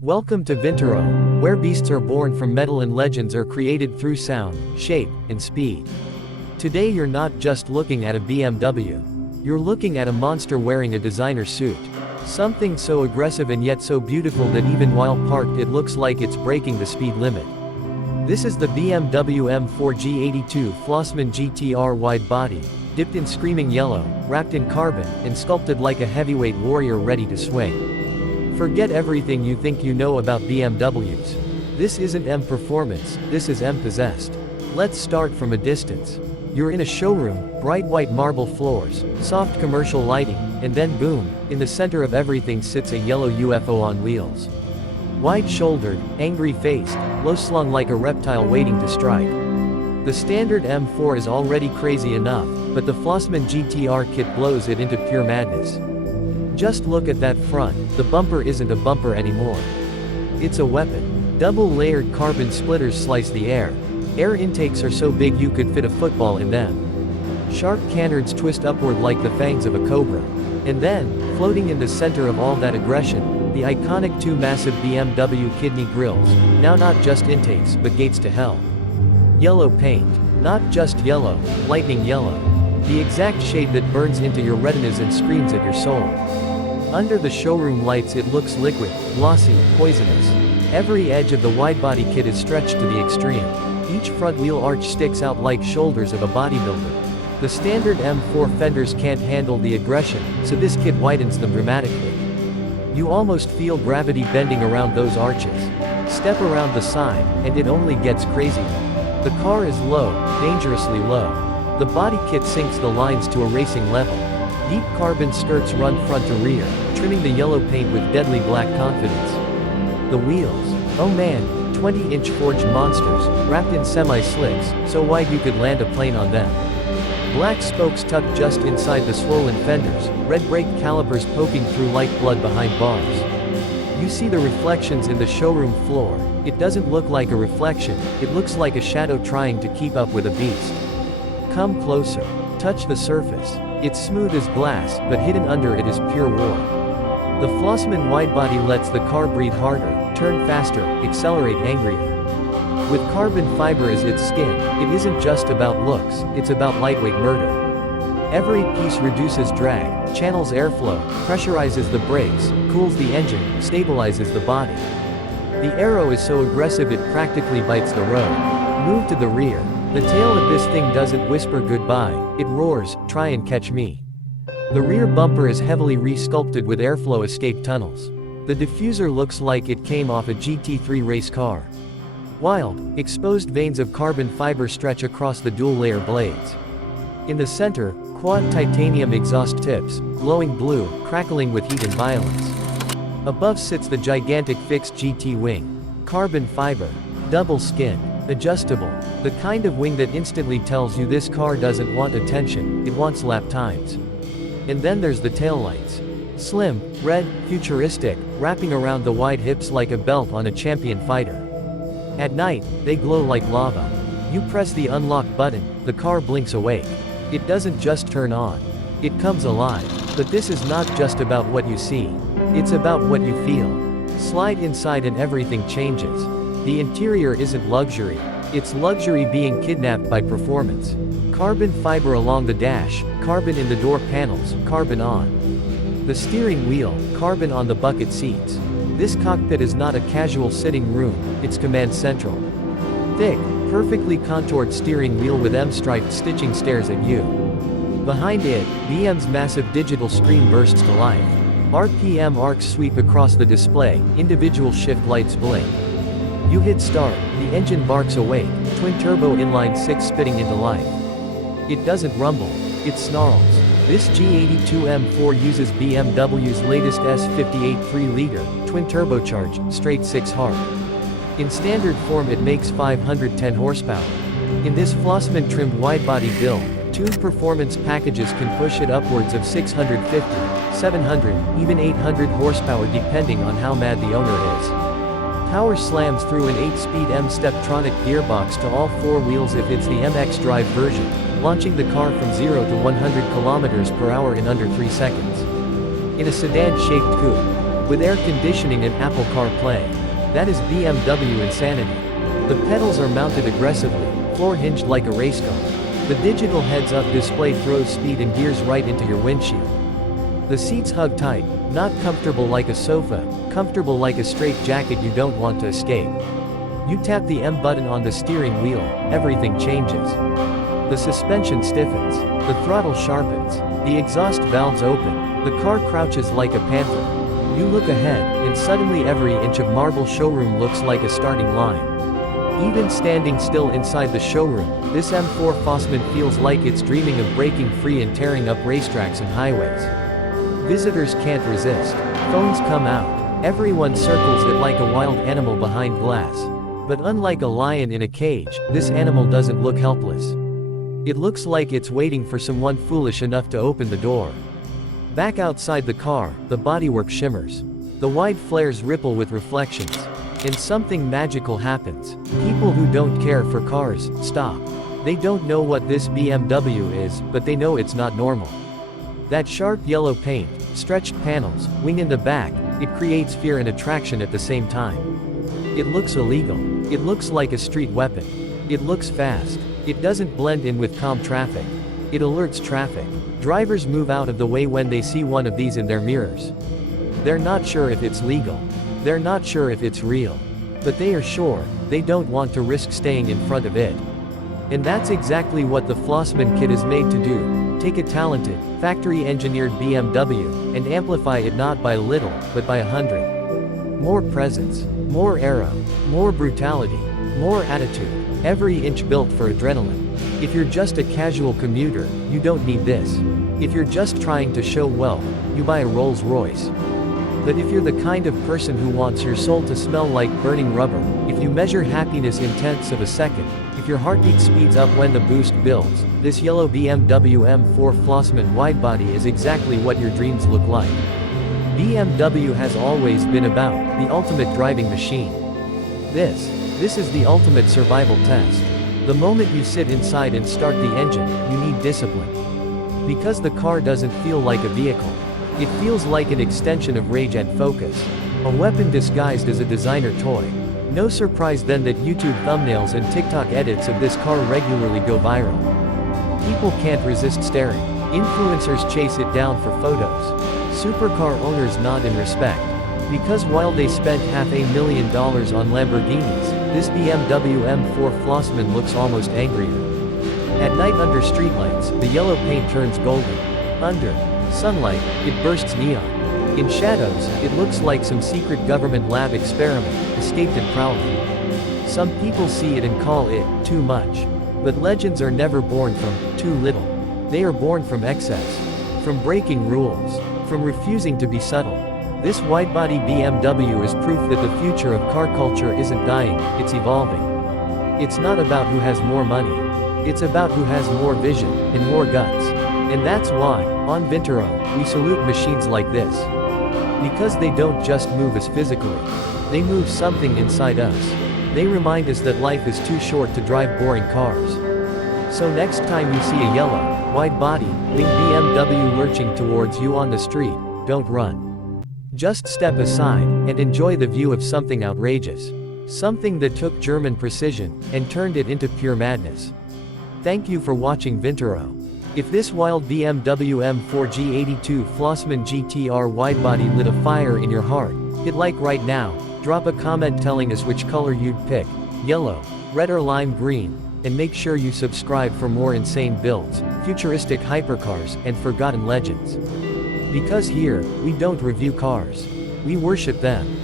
Welcome to Vintoro, where beasts are born from metal and legends are created through sound, shape, and speed. Today you're not just looking at a BMW. You're looking at a monster wearing a designer suit. Something so aggressive and yet so beautiful that even while parked it looks like it's breaking the speed limit. This is the BMW M4 G82 Floßmann GTR Widebody, dipped in screaming yellow, wrapped in carbon, and sculpted like a heavyweight warrior ready to swing. Forget everything you think you know about BMWs. This isn't M performance, this is M possessed. Let's start from a distance. You're in a showroom, bright white marble floors, soft commercial lighting, and then boom, in the center of everything sits a yellow UFO on wheels. Wide-shouldered, angry-faced, low-slung like a reptile waiting to strike. The standard M4 is already crazy enough, but the Floßmann GTR kit blows it into pure madness. Just look at that front, the bumper isn't a bumper anymore. It's a weapon. Double-layered carbon splitters slice the air. Air intakes are so big you could fit a football in them. Sharp canards twist upward like the fangs of a cobra. And then, floating in the center of all that aggression, the iconic two massive BMW kidney grills, now not just intakes but gates to hell. Yellow paint. Not just yellow, lightning yellow. The exact shade that burns into your retinas and screams at your soul. Under the showroom lights it looks liquid, glossy, poisonous. Every edge of the widebody kit is stretched to the extreme. Each front wheel arch sticks out like shoulders of a bodybuilder. The standard M4 fenders can't handle the aggression, so this kit widens them dramatically. You almost feel gravity bending around those arches. Step around the side, and it only gets crazier. The car is low, dangerously low. The body kit sinks the lines to a racing level. Deep carbon skirts run front to rear, trimming the yellow paint with deadly black confidence. The wheels. Oh man, 20-inch forged monsters, wrapped in semi-slicks, so wide you could land a plane on them. Black spokes tucked just inside the swollen fenders, red brake calipers poking through like blood behind bars. You see the reflections in the showroom floor. It doesn't look like a reflection, it looks like a shadow trying to keep up with a beast. Come closer. Touch the surface. It's smooth as glass, but hidden under it is pure war. The Floßmann widebody lets the car breathe harder, turn faster, accelerate angrier. With carbon fiber as its skin, it isn't just about looks, it's about lightweight murder. Every piece reduces drag, channels airflow, pressurizes the brakes, cools the engine, stabilizes the body. The aero is so aggressive it practically bites the road. Move to the rear. The tail of this thing doesn't whisper goodbye, it roars, try and catch me. The rear bumper is heavily re-sculpted with airflow escape tunnels. The diffuser looks like it came off a GT3 race car. Wild, exposed veins of carbon fiber stretch across the dual-layer blades. In the center, quad titanium exhaust tips, glowing blue, crackling with heat and violence. Above sits the gigantic fixed GT wing. Carbon fiber. Double skin. Adjustable. The kind of wing that instantly tells you this car doesn't want attention, it wants lap times. And then there's the taillights. Slim, red, futuristic, wrapping around the wide hips like a belt on a champion fighter. At night, they glow like lava. You press the unlock button, the car blinks awake. It doesn't just turn on. It comes alive. But this is not just about what you see. It's about what you feel. Slide inside and everything changes. The interior isn't luxury. It's luxury being kidnapped by performance. Carbon fiber along the dash, carbon in the door panels, carbon on the steering wheel, carbon on the bucket seats. This cockpit is not a casual sitting room, it's command central. Thick, perfectly contoured steering wheel with M-striped stitching stares at you. Behind it, BM's massive digital screen bursts to life. RPM arcs sweep across the display, individual shift lights blink. You hit start, the engine barks awake, twin-turbo inline-6 spitting into life. It doesn't rumble, it snarls. This G82 M4 uses BMW's latest S58 3-liter, twin-turbocharged, straight-six heart. In standard form it makes 510 horsepower. In this Floßmann-trimmed widebody build, tuned performance packages can push it upwards of 650, 700, even 800 horsepower depending on how mad the owner is. Power slams through an 8-speed M-Steptronic gearbox to all four wheels if it's the MX Drive version, launching the car from 0 to 100 km/h in under 3 seconds. In a sedan-shaped coupe, with air conditioning and Apple CarPlay. That is BMW insanity. The pedals are mounted aggressively, floor hinged like a race car. The digital heads-up display throws speed and gears right into your windshield. The seats hug tight, not comfortable like a sofa, comfortable like a straitjacket you don't want to escape. You tap the M button on the steering wheel, everything changes. The suspension stiffens, the throttle sharpens, the exhaust valves open, the car crouches like a panther. You look ahead, and suddenly every inch of marble showroom looks like a starting line. Even standing still inside the showroom, this M4 Floßmann feels like it's dreaming of breaking free and tearing up racetracks and highways. Visitors can't resist. Phones come out. Everyone circles it like a wild animal behind glass. But unlike a lion in a cage, this animal doesn't look helpless. It looks like it's waiting for someone foolish enough to open the door. Back outside the car, the bodywork shimmers. The wide flares ripple with reflections. And something magical happens. People who don't care for cars, stop. They don't know what this BMW is, but they know it's not normal. That sharp yellow paint, stretched panels, wing in the back, it creates fear and attraction at the same time. It looks illegal. It looks like a street weapon. It looks fast. It doesn't blend in with calm traffic. It alerts traffic. Drivers move out of the way when they see one of these in their mirrors. They're not sure if it's legal. They're not sure if it's real. But they are sure, they don't want to risk staying in front of it. And that's exactly what the Floßmann kit is made to do. Take a talented, factory-engineered BMW, and amplify it not by a little, but by 100. More presence, more aero, more brutality, more attitude, every inch built for adrenaline. If you're just a casual commuter, you don't need this. If you're just trying to show wealth, you buy a Rolls-Royce. But if you're the kind of person who wants your soul to smell like burning rubber, if you measure happiness in tenths of a second, if your heartbeat speeds up when the boost builds, this yellow BMW M4 Floßmann widebody is exactly what your dreams look like. BMW has always been about the ultimate driving machine. This is the ultimate survival test. The moment you sit inside and start the engine, you need discipline. Because the car doesn't feel like a vehicle. It feels like an extension of rage and focus. A weapon disguised as a designer toy. No surprise then that YouTube thumbnails and TikTok edits of this car regularly go viral. People can't resist staring. Influencers chase it down for photos. Supercar owners nod in respect. Because while they spent $500,000 on Lamborghinis, this BMW M4 Floßmann looks almost angrier. At night under streetlights, the yellow paint turns golden. Under sunlight, it bursts neon. In shadows, it looks like some secret government lab experiment, escaped and prowling. Some people see it and call it too much. But legends are never born from too little. They are born from excess. From breaking rules. From refusing to be subtle. This widebody BMW is proof that the future of car culture isn't dying, it's evolving. It's not about who has more money. It's about who has more vision, and more guts. And that's why, on Vintoro, we salute machines like this. Because they don't just move us physically. They move something inside us. They remind us that life is too short to drive boring cars. So next time you see a yellow, wide-body, wing BMW lurching towards you on the street, don't run. Just step aside, and enjoy the view of something outrageous. Something that took German precision, and turned it into pure madness. Thank you for watching Vintoro. If this wild BMW M4 G82 Floßmann GTR widebody lit a fire in your heart, hit like right now, drop a comment telling us which color you'd pick, yellow, red or lime green, and make sure you subscribe for more insane builds, futuristic hypercars, and forgotten legends. Because here, we don't review cars. We worship them.